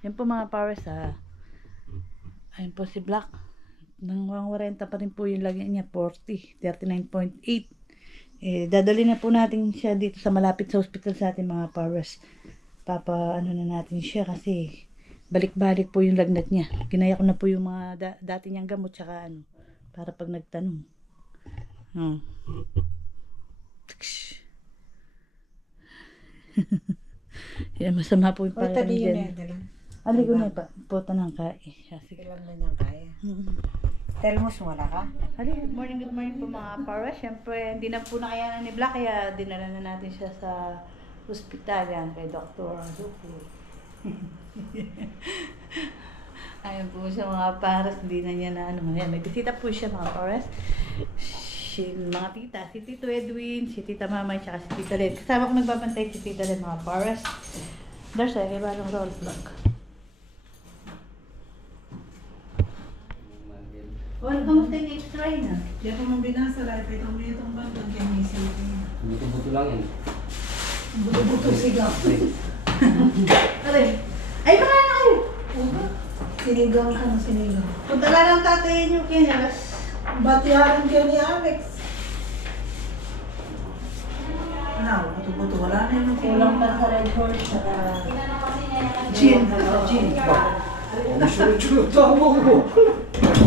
Yan po mga powers ayun po si Black. Nang 140 pa rin po yung lagyan niya, 39.8. Dadali na po natin siya dito sa malapit sa hospital sa ating mga powers. Ano na natin siya kasi balik-balik po yung lagnat niya. Ginaya ko na po yung mga dati niyang gamot tsaka para pag nagtanong. Yan, masama po yung parang dyan. Ali ko na pa. Puta ng kai. Sige lang na niyang kaya. Telmos wala ka? Ali, good morning po mga para. Siyempre, hindi na po nakayanan ni Black, kaya dinala na natin siya sa hospital yan kay Dr. Azuki. Ayun po siya mga pares, hindi na niya na Ayan, may bisita po siya mga pares. Mga tita, si Tito Edwin, si Tita Mamay, tsaka si Tita Len. Kasama ko nagbabantay si Tita Len mga pares. There's a balong roll vlog. Well, kamusta yung x-ray na? Di ako mong binasa live, itong bandang kaya may siligang. Buto-buto lang yan. Buto-buto sigaw. Aray! Ay, mga na kayo! Sinigang ka ng sinigang. Punta lang ang tatayin yung kinalas. Batiyaran kayo ni Alex. Ano, buto-buto. Wala na yung Kulang pa sa Red Horse saka... Gin. Gin. Sunod-sunod tamo mo.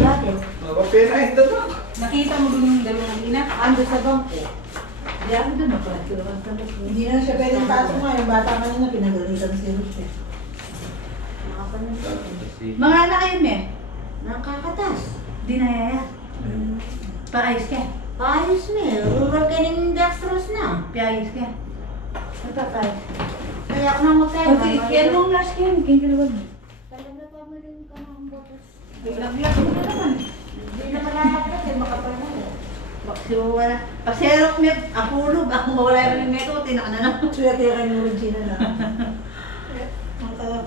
Bakit? Pera ito na. Nakita mo dun yung dalawang ina? Ando sa bangko. Hindi ako doon ako. Hindi na siya pwedeng pasok nga. Yung bata kanina pinagalitan si Ruth eh. Mga anak kayo, me? Nakakatas. Di nayaya. Paayos ka. Ayos na eh. Rural ka ng dextrose na. Piayos ka. Napapayos. Kaya ako na magkaya. Okay, kaya mong last yan. Kinkalawag. Talaga pa mo rin ka ng botas. Biglang-biglang mo na naman. Hindi na malalakas eh. Makapal na eh. Wala. Pasero ko, ang hulog. Ako mawala yung meto. Tinaka na naman. Suya kaya kayo ng Regina na.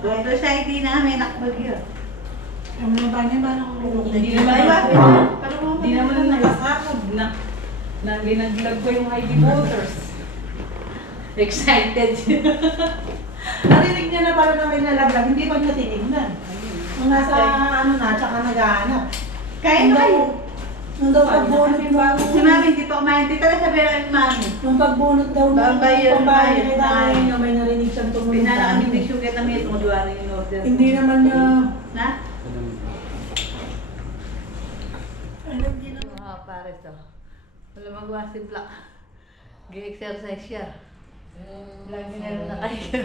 Pero siya hindi na may nakabagyo. Ano na ba niya? Paano kung Hindi naman Hindi naman nakasakad na. Ginaglag ko yung ID voters. Excited. Narinig niya na parang na may nalaglag, hindi pa niya tinignan. Nung nasa tsaka naghahanap. Kaya na kayo. Nung daw pagbunot Si Mami, hindi pa kumain. Tita lang sabi lang Mami. Nung pagbunot daw Babayad, pambayad babayad. kay tatay niya, may narinig siyang tumunod. Pinala kami ng sugar na may tumuduwa rin yung order. Hindi naman niya... Na? Mga pares to. Wala magawa si Black. G-exercise siya. Lagi na rin na kayo.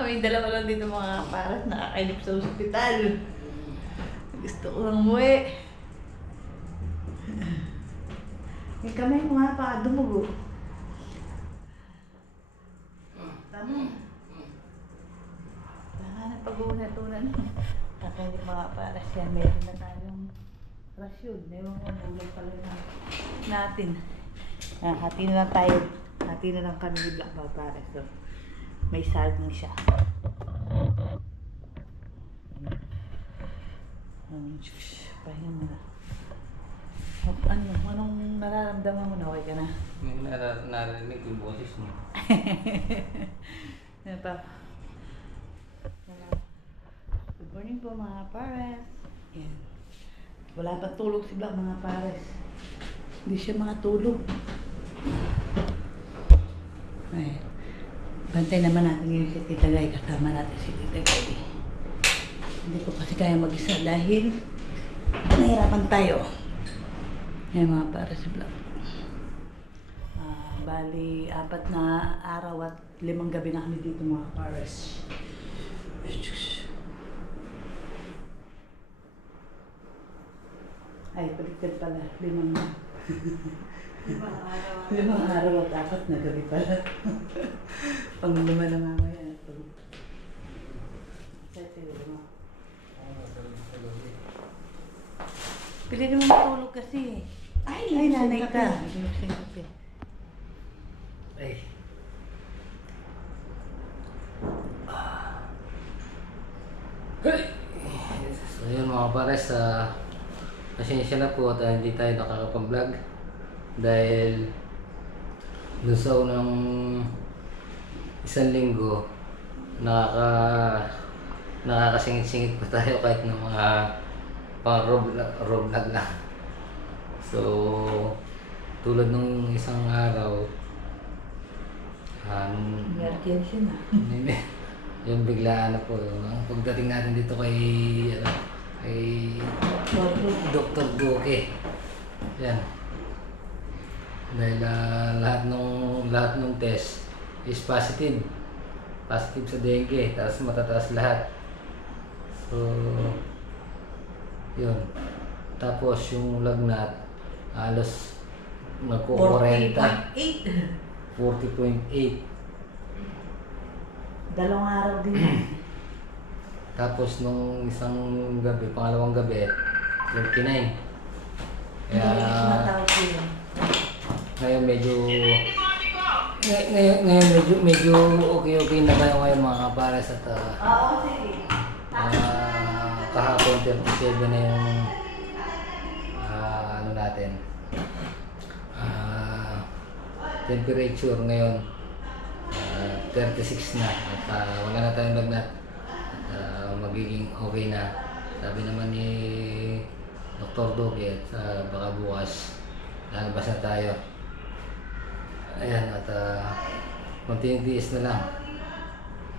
Kami dalawa lang dito mga pares nakakainip sa ospital. Gusto ko lang umuwi. Yung kamay mo nga pa dumugo. Tama. Nakahanap pag-uunat-unan. Kakainin mga pares yan. Meron na tayong rasyon. Meron ko ulam pala natin. Hati na lang tayo. Hati na lang kami ni Black pares. So, may saging siya. Pahinga mo na. Anong nararamdaman mo na? Okay ka na? May narinig yung boses mo. Ano pa? Good morning po mga pares. Yan. Wala pa tulog si Black mga pares. Hindi siya makatulog. Ay. Bantay naman natin yung si Tita Guy. Kasama natin si Tita Guy. Hindi ko kasi kaya mag-isa dahil nahirapan tayo. Yan mga para si Black. Bali, 4 na araw at 5 gabi na kami dito mga pares. Ay, baliktad pala. 5 na. 5 araw at 4 na gabi pala. Pang 5 na mamaya. Pili naman matulog kasi. Ay, nanay ka. Ay. So yun mga pares, pasensya na po at hindi tayo nakakapag-vlog dahil dun sa unang 1 linggo nakakasingit-singit pa tayo kahit ng mga pang road vlog lang. So, tulad nung isang araw, Emergency na. yung biglaan na po, ang pagdating natin dito kay Dr. Duque. Yan. Dahil lahat nung test is positive. Positive sa dengue, tapos matataas lahat. So, yun. Tapos yung lagnat, halos nagko-40. 40.8. Dalawang araw din yan. Tapos nung isang gabi, pangalawang gabi, 39. Kaya Matawag ko yun. ngayon medyo okay na tayo ngayon mga kapares at Oo, sige. kahapon 37 na yung ano natin temperature ngayon 36 na at wala na tayong lagnat at magiging okay na. Sabi naman ni Dr. Duque at baka bukas lalabas na tayo. Ayan, at konting tiis na lang.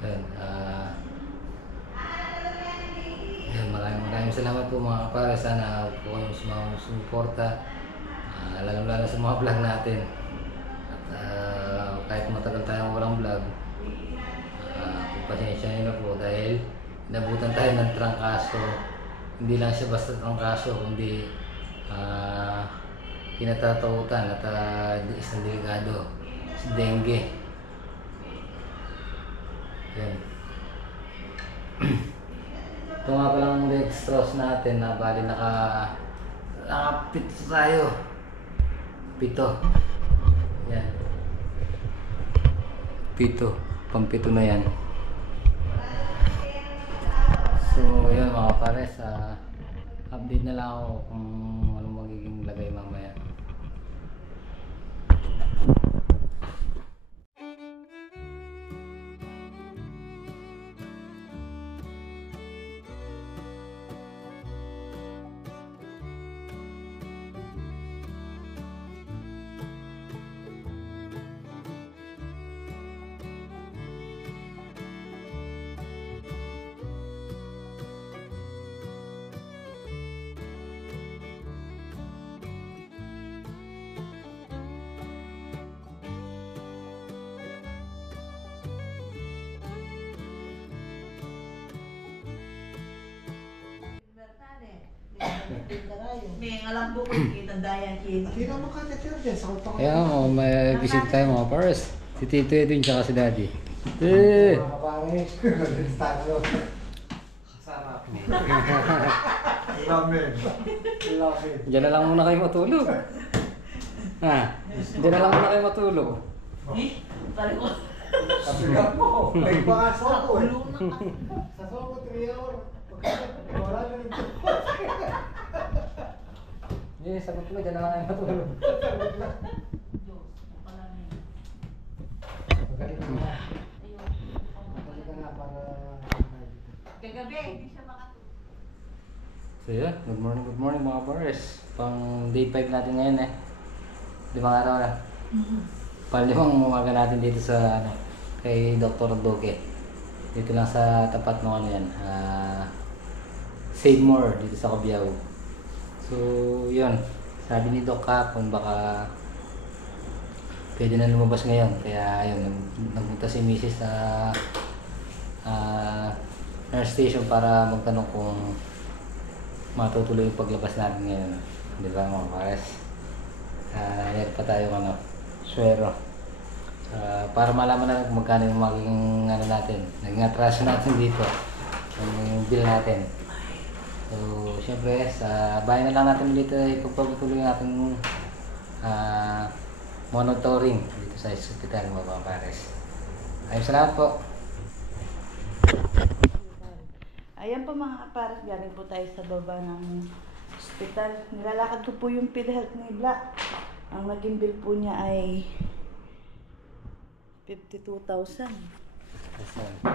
Ayan, ayan, maraming salamat po mga kapare. Sana po kayong sumuporta, lalo sa mga vlog natin. At kahit matagal tayong walang vlog, pasensya nyo na po dahil nabutan tayo ng trangkaso. Hindi lang siya basta trangkaso, kundi kinatatakutan at isang delikado, si dengue. Yan. Ito nga palang dextrose natin na bali nakapito tayo. 7. Yan. 7. Pang-7 na yan. So, yun mga pares, update na lang ako kung ano magiging lagay mamaya. May alam po kung kitandaan kid. Hindi na makakatira dyan sa utang. Kaya may visit tayo mga pares. Si Tito Edwin tsaka si Daddy. Eh! Mga kapares. Talo. Kasama. Lamin. Lamin. Diyan na lang muna kayo matulog. Ha? Diyan na lang muna kayo matulog. Pare ko. Kapigat mo. May pangaso ko eh. Sa soko 3 hour. Wala na rin. Hindi, sagot ko, diyan na lang kayo matulog. Magaling ka na. Magaling ka na para... Kagabi, hindi siya makatulog. So yun, good morning mga pares. Pang day 5 natin ngayon eh. 5 araw na. Pang-5 umaga natin dito sa kay Dr. Duque. Dito lang sa tapat ng ano yan. Save More dito sa Cabiao. So yun, sabi ni Doc kapon baka pwede na lumabas ngayon. Kaya ayun, nagpunta si Mrs. sa nurse station para magtanong kung matutuloy yung paglabas natin ngayon. Di ba mga pares? Meron pa tayo swero. Para malaman natin kung magkano yung magiging ano natin, naging atraso natin dito. Yung bill natin. So, syempre, sa bahay na lang natin dito ipagpapatuloy natin monitoring dito sa hospital mga pares. Ayun, salamat po. Ayan po mga kapares, galing po tayo sa baba ng hospital. Nilalakad ko po yung PhilHealth ni Black. Ang naging bill po niya ay 52,000.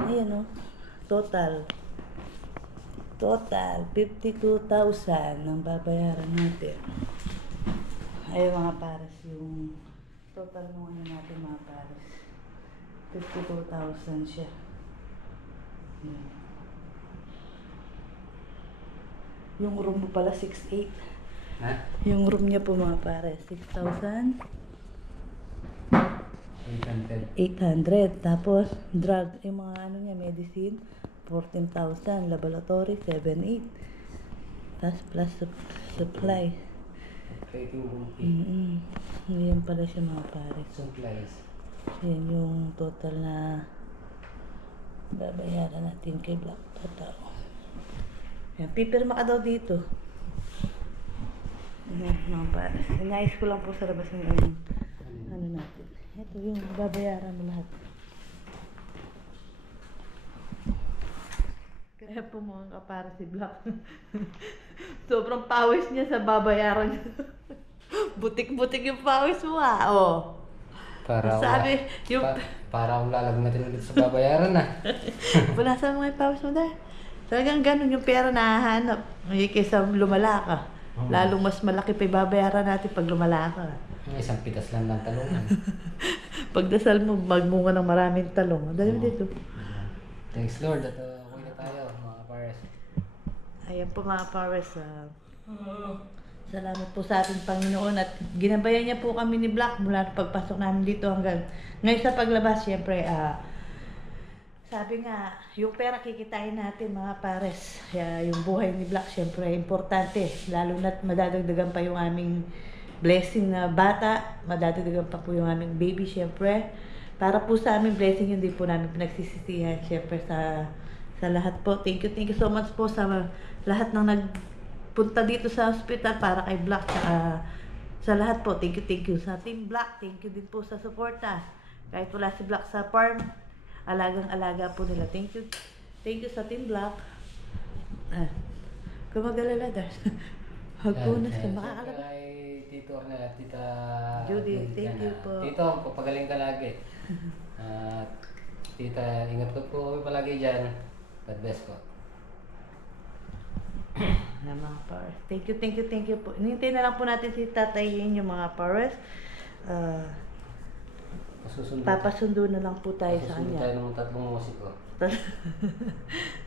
Ayan o. Total. Total, 52,000 ang babayaran natin. Ayun mga pares, yung total ng ano natin mga pares. 52,000 siya. Ayan. Yung room mo pala 6,800. Ha? Yung room niya po mga pares, 6,800. 800. Tapos, drug, yung mga ano niya, medicine, 14,000. Laboratory, 7,800. Tapos, plus supply. Operating room fee. Ayan pala siya mga pares. So, Supplies. yan yung total na babayaran natin kay Black Total. Yan, pipirma ka daw dito. Ayan, mga pares. Inayos ko lang po sa labas ng ano natin. Ito yung babayaran mo lahat. Kaya po mga kapara si Black. Sobrang pawis niya sa babayaran niya. Butik-butik yung pawis mo Oh. Para Sabi, yung... para akong lalagnatin ulit sa babayaran na. Punasan mo nga yung pawis mo dahil. Talagang ganun yung pera na hahanap. Ngayon kaysa lumala ka. Lalong mas malaki pa yung babayaran natin pag lumala ka. Isang pitas lang ng talungan. Pagdasal mo, magmunga ng maraming talong. Dali mo dito. Thanks Lord at uwi na tayo mga pares. Ayan po mga pares. Salamat po sa ating Panginoon at ginabayan niya po kami ni Black mula pagpasok namin dito hanggang ngayon sa paglabas. Siyempre, sabi nga, yung pera kikitain natin mga pares. Kaya yung buhay ni Black, siyempre, importante. Lalo na't madadagdagan pa yung aming blessing na bata. Madadagdagan pa po yung aming baby, siyempre. Para po sa aming blessing, hindi po namin pinagsisisihan. Siyempre, sa lahat po. Thank you so much po sa lahat ng nagpunta dito sa hospital para kay Black. Sa lahat po, thank you. Sa Team Black, thank you din po sa suporta. Kahit wala si Black sa farm, alagang-alaga po nila. Thank you sa Team Black. Kung mag-alala, magpunas ka, makakalabas. Kay Tito Ornel at Tita Judy, thank you po. Tito, papagaling ka lagi. Tita, ingat ko po palagi dyan. God bless po. Mga pares. Thank you po. Hinintay na lang po natin si Tatay Yin yung mga pares. Papasundo na lang po tayo sa Pasusundo kanya. tayo ng tatlong musiko.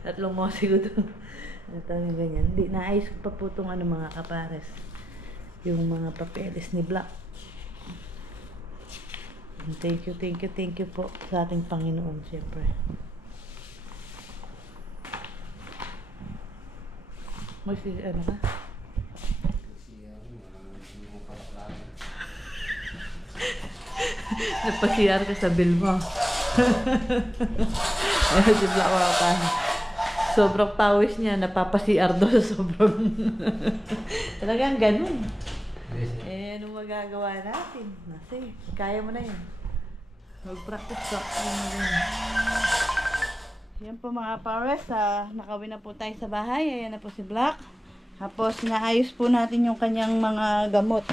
Tatlong mosig ito. Ito yung ganyan. Hindi, naayos ko pa po itong mga kapares. Yung mga papeles ni Black. Thank you po sa ating Panginoon, siyempre. Ano ka? Nagpa-CR ka sa bill mo. Ayun si Black Waka. Sobrang pawis niya, napapa-CR doon. Sobrang... Talagang ganun. Anong magagawa natin? Kasi, kaya mo na yun. Mag-practice ka. Yan po mga pares. Nakawin na po tayo sa bahay. Ayan na po si Black. Tapos, naayos po natin yung kanyang mga gamot.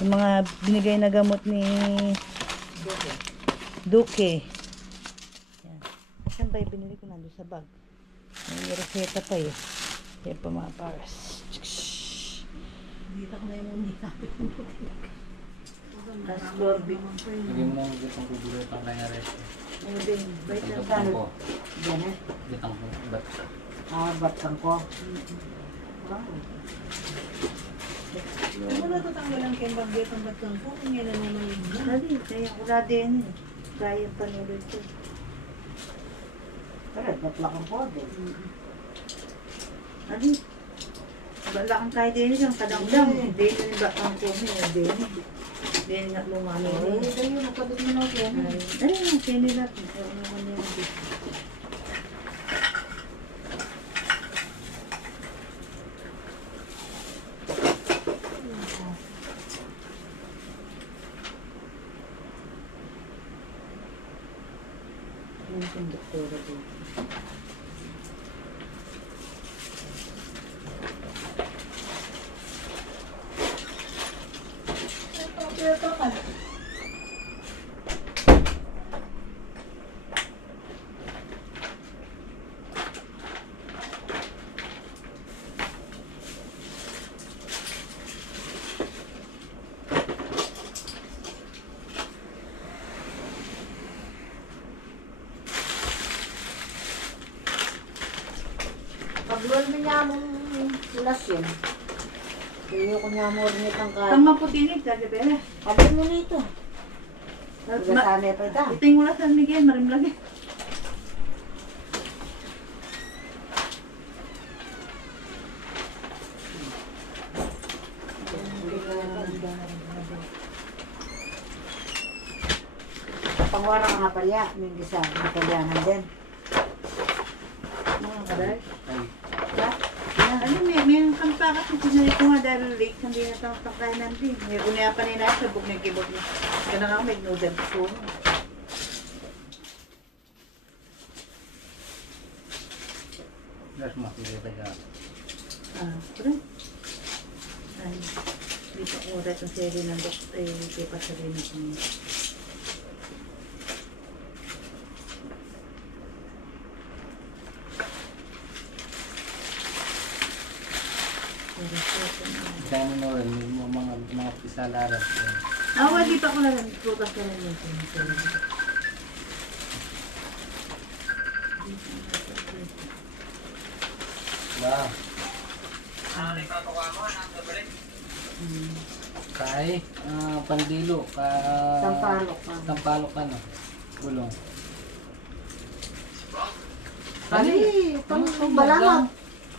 Yung mga binigay na gamot ni Duque. Yan. Saan ba yung binili ko? Nandun sa bag. May reseta pa eh. Yan po mga pares. Dito ko na yung unikapit mo. Tapos Corby. Hindi mo nang gitang kubuloy pang nangyari. Ano din? Bait na Gitang saan? ko. Yan eh. Gitang ko. Ba't? Batang ko. Ano na tatanggalan kayo bagay ang batang ko? Kung yan na naman yun. Dali, kaya wala din. Kaya panulad ko. Pero batlakang ko din. Dali. Wala kang kaya din yung kadang-dang. Hindi na ba kang kumi. Hindi na lumano. Kayo, nakabit mo na ako yan. Dali na, kaya nila. Kaya naman yan. Yung doktora dito. Dual mo niya mong ulas yun. Kaya ko niya mo rin itang ka. Tang maputinit, kasi pera. Kabin mo nito. Ulasane pa ita. Ito yung ulasan, Miguel, marimlagi. Pangwara ka nga palya. May gisa. May palyanan din. Mga kaday. Ay, Ano, may kampakas na sinari ko nga dahil late, hindi na itong pagkainan din. May unya pa nila sa buk ng kibot niya. Kaya na nga may noodles po. Lars mo, hindi ka siya. Pero, ay, dito ko ulit ang seri ng doktor, kaya pa sabihin ko. Kaya mo rin, yung mga pisalaran. Di pa ko na lang, prutas ka lang yun. Ba? Kay, pandilo, Sampalok ka. Sampalok ka no? Gulong. Kali, pang balangat.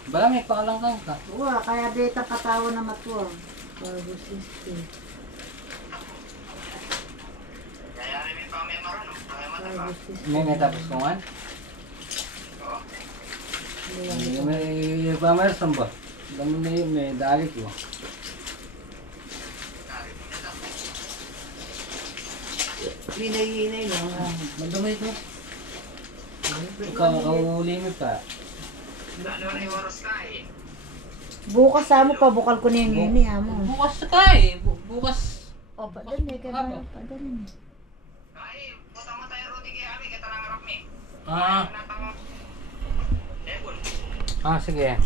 Balamay, pakalangkang ka. Uwa, kaya beta patawa na matuwa. Carbo system. Carbo system. May tapos ko nga? May pamerson ba? Dami na yun, may dali ko. Hinay-hinay no? Madumay ko. Ikaw, makahuli mo pa. Bukas sa mo pa, bukal ko na yung yun niya mo. Bukas ka eh. Bukas. O, padan eh, kaya padan eh. Ah. Ah, sige.